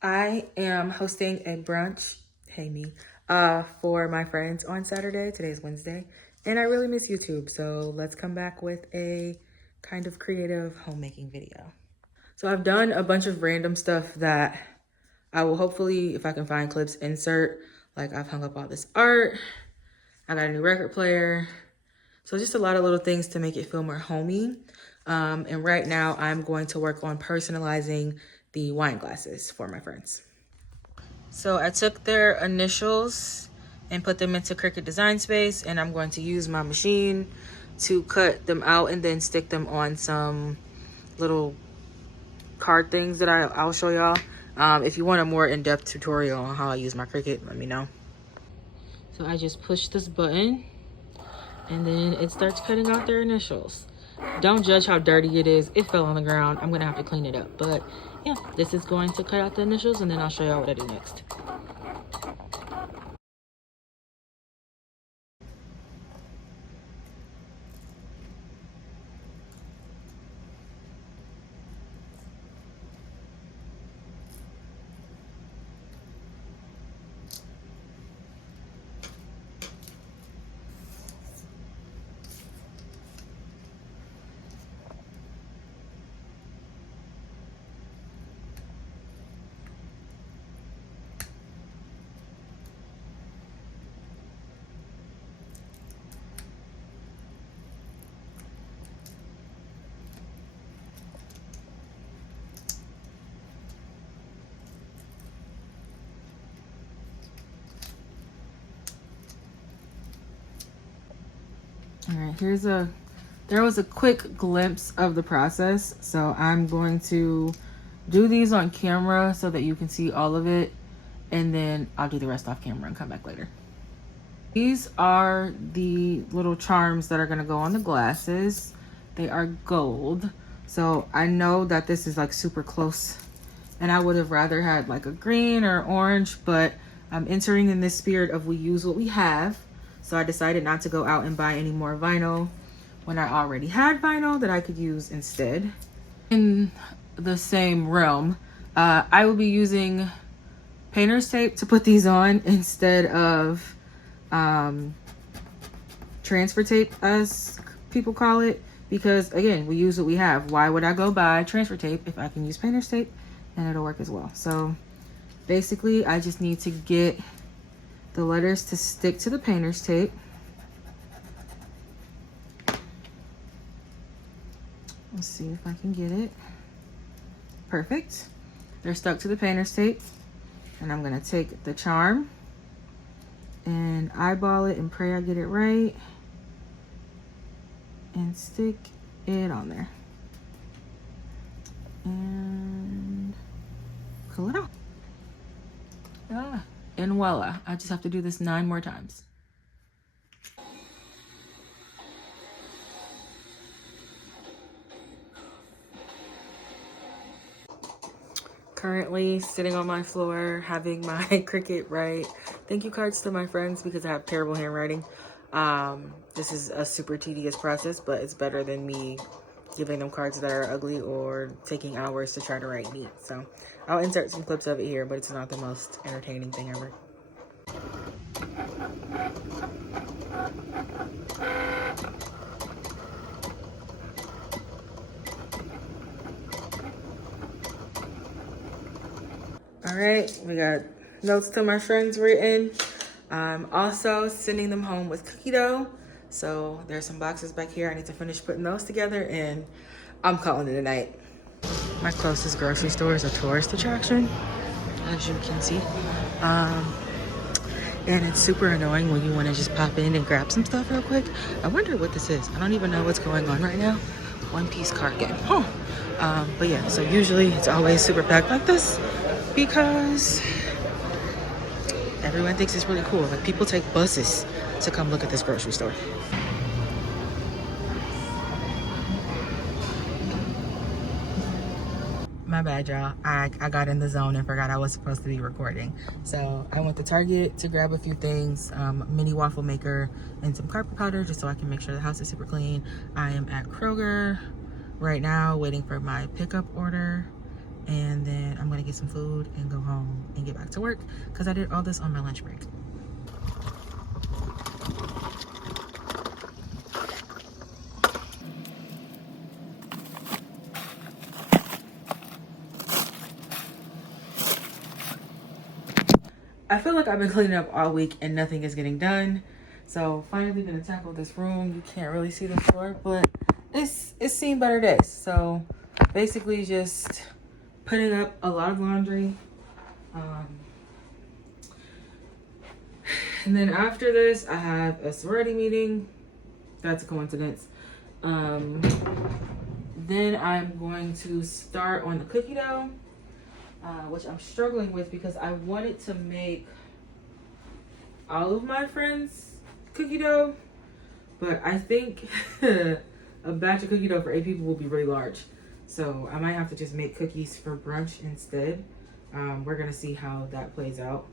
I am hosting a brunch, hey me, for my friends on Saturday. Today's Wednesday, and I really miss YouTube, so let's come back with a kind of creative homemaking video. So I've done a bunch of random stuff that I will hopefully, if I can find clips, insert. Like I've hung up all this art, I got a new record player. So just a lot of little things to make it feel more homey. And right now I'm going to work on personalizing the wine glasses for my friends. So I took their initials and put them into Cricut Design Space, and I'm going to use my machine to cut them out and then stick them on some little card things that I'll show y'all. If you want a more in-depth tutorial on how I use my Cricut, let me know. So I just push this button and then it starts cutting out their initials. Don't judge how dirty it is. It fell on the ground. I'm gonna have to clean it up. But yeah, this is going to cut out the initials and then I'll show y'all what I do next. All right, there was a quick glimpse of the process. So I'm going to do these on camera so that you can see all of it. And then I'll do the rest off camera and come back later. These are the little charms that are gonna go on the glasses. They are gold. So I know that this is like super close and I would have rather had like a green or orange, but I'm entering in this spirit of we use what we have. So I decided not to go out and buy any more vinyl when I already had vinyl that I could use instead. In the same realm, I will be using painter's tape to put these on instead of transfer tape, as people call it, because again, we use what we have. Why would I go buy transfer tape if I can use painter's tape and it'll work as well? So basically I just need to get the letters to stick to the painter's tape. Let's see if I can get it. Perfect. They're stuck to the painter's tape. And I'm gonna take the charm and eyeball it and pray I get it right and stick it on there and pull it off. And voila, I just have to do this 9 more times. Currently sitting on my floor having my Cricut write thank you cards to my friends because I have terrible handwriting. This is a super tedious process, but it's better than me giving them cards that are ugly or taking hours to try to write neat. So I'll insert some clips of it here, but it's not the most entertaining thing ever. All right, we got notes to my friends written. I'm also sending them home with cookie dough. So there's some boxes back here. I need to finish putting those together and I'm calling it a night. My closest grocery store is a tourist attraction, as you can see. And it's super annoying when you want to just pop in and grab some stuff real quick. I wonder what this is. I don't even know what's going on right now. One Piece card game. But yeah, so usually it's always super packed like this because everyone thinks it's really cool. Like people take buses to come look at this grocery store. My bad, y'all. I got in the zone and forgot I was supposed to be recording. So I went to Target to grab a few things, mini waffle maker and some carpet powder just so I can make sure the house is super clean. I am at Kroger right now waiting for my pickup order and then I'm gonna get some food and go home and get back to work because I did all this on my lunch break. I feel like I've been cleaning up all week and nothing is getting done. So finally gonna tackle this room. You can't really see the floor, but it's seen better days. So basically just putting up a lot of laundry. And then after this, I have a sorority meeting. That's a coincidence. Then I'm going to start on the cookie dough, which I'm struggling with because I wanted to make all of my friends cookie dough, but I think a batch of cookie dough for 8 people will be really large. So I might have to just make cookies for brunch instead. We're gonna see how that plays out.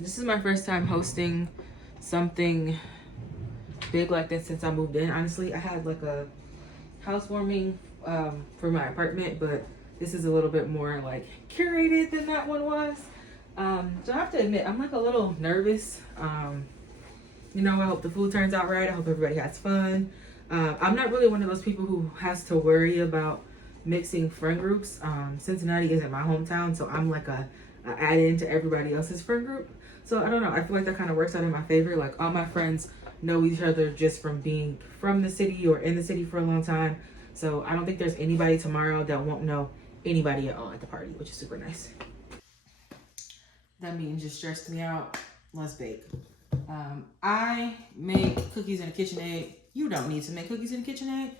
This is my first time hosting something big like this since I moved in. Honestly, I had like a housewarming for my apartment, but this is a little bit more like curated than that one was. So I have to admit, I'm like a little nervous. You know, I hope the food turns out right. I hope everybody has fun. I'm not really one of those people who has to worry about mixing friend groups. Cincinnati isn't my hometown, so I'm like a add-in to everybody else's friend group. So I don't know, I feel like that kind of works out in my favor. Like all my friends know each other just from being from the city or in the city for a long time. So I don't think there's anybody tomorrow that won't know anybody at all at the party, which is super nice. That meeting just stressed me out. Let's bake. I make cookies in a KitchenAid. You don't need to make cookies in a KitchenAid,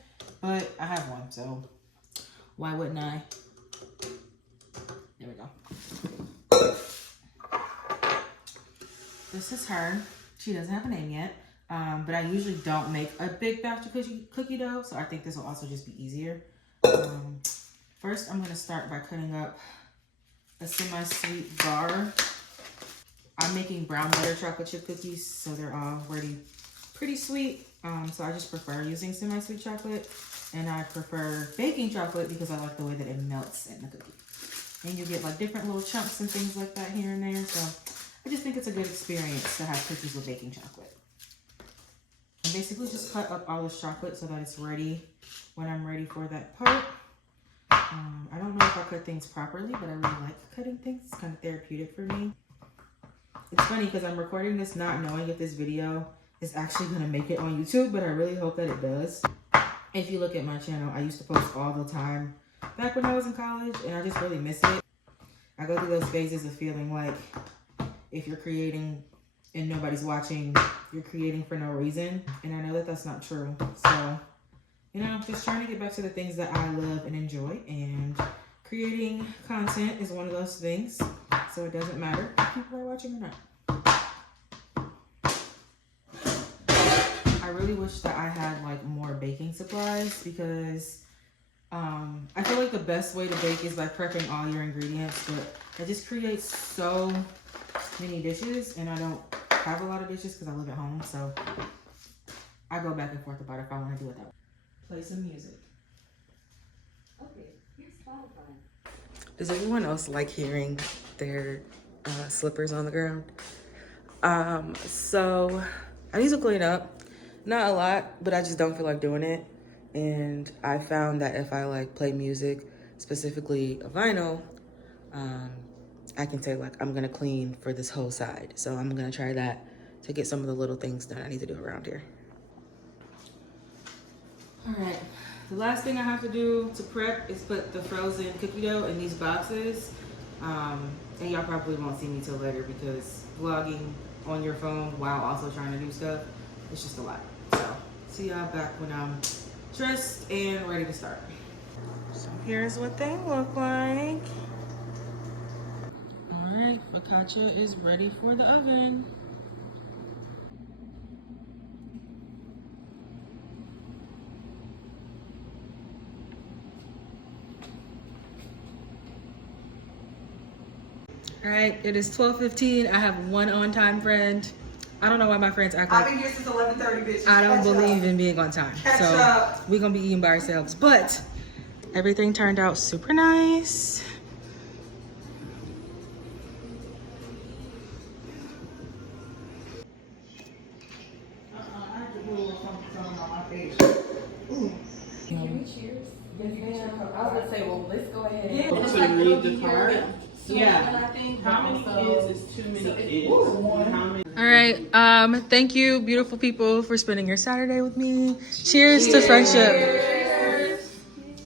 but I have one, so why wouldn't I? There we go. This is her. She doesn't have a name yet, but I usually don't make a big batch of cookie dough, so I think this will also just be easier. First, I'm going to start by cutting up a semi-sweet bar. I'm making brown butter chocolate chip cookies, so they're already pretty sweet. So I just prefer using semi-sweet chocolate, and I prefer baking chocolate because I like the way that it melts in the cookie. And you get like different little chunks and things like that here and there. So I just think it's a good experience to have cookies with baking chocolate. And basically just cut up all this chocolate so that it's ready when I'm ready for that part. I don't know if I cut things properly, but I really like cutting things. It's kind of therapeutic for me. It's funny because I'm recording this not knowing if this video is actually going to make it on YouTube, but I really hope that it does. If you look at my channel, I used to post all the time back when I was in college, and I just really miss it. I go through those phases of feeling like if you're creating and nobody's watching, you're creating for no reason. And I know that that's not true. So, you know, just trying to get back to the things that I love and enjoy, and creating content is one of those things. So it doesn't matter if people are watching or not. I really wish that I had like more baking supplies because I feel like the best way to bake is by prepping all your ingredients, but it just creates so many dishes, and I don't have a lot of dishes because I live at home, so I go back and forth about if I want to do it that way. Play some music. Okay, here's Spotify. Does everyone else like hearing their slippers on the ground? So I need to clean up. Not a lot, but I just don't feel like doing it. And I found that if I like play music, specifically a vinyl, I can say like I'm gonna clean for this whole side. So I'm gonna try that to get some of the little things that I need to do around here. All right, the last thing I have to do to prep is put the frozen cookie dough in these boxes. And y'all probably won't see me till later because vlogging on your phone while also trying to do stuff, it's just a lot. So see y'all back when I'm dressed and ready to start. So here's what they look like. All right, focaccia is ready for the oven. All right, it is 12:15. I have one on-time friend. I don't know why my friends act like I've been here since 11:30, bitch. I don't believe in being on time. So we're gonna be eating by ourselves. But Everything turned out super nice. I was gonna say, well, let's go ahead. Yeah, to read the card. Yeah. How many kids is too many kids? All right. Thank you, beautiful people, for spending your Saturday with me. Cheers to friendship.